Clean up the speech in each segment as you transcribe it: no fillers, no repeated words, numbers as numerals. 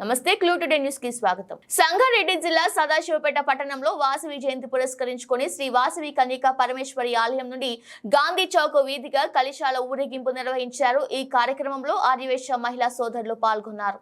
నమస్తే clue today news కి స్వాగతం. సంగారెడ్డి జిల్లా సదాశివపేట పట్టణంలో వాసవి జయంతి పురస్కరించుకొని శ్రీ వాసవి కన్యకా పరమేశ్వరి ఆలయం నుండి గాంధీ చౌక్ వీధిగా కలశాల ఊరేగింపు నిర్వహించారు. ఈ కార్యక్రమంలో ఆర్యవేశ్య మహిళా సోదరులు పాల్గొన్నారు.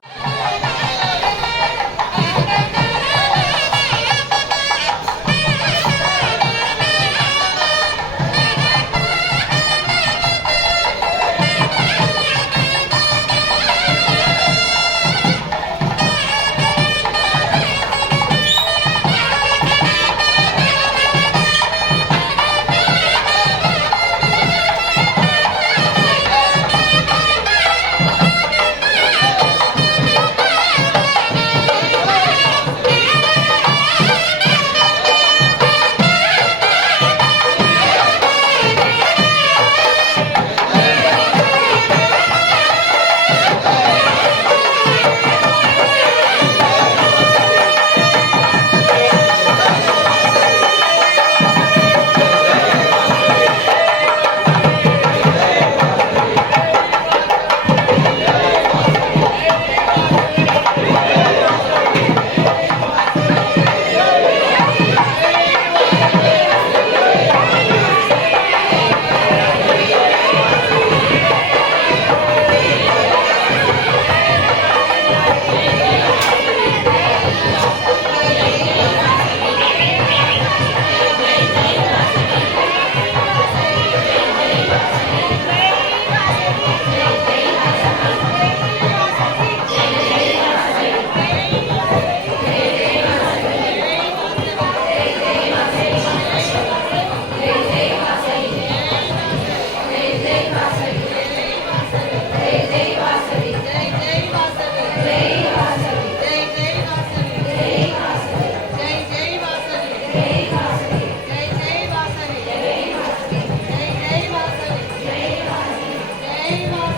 Jai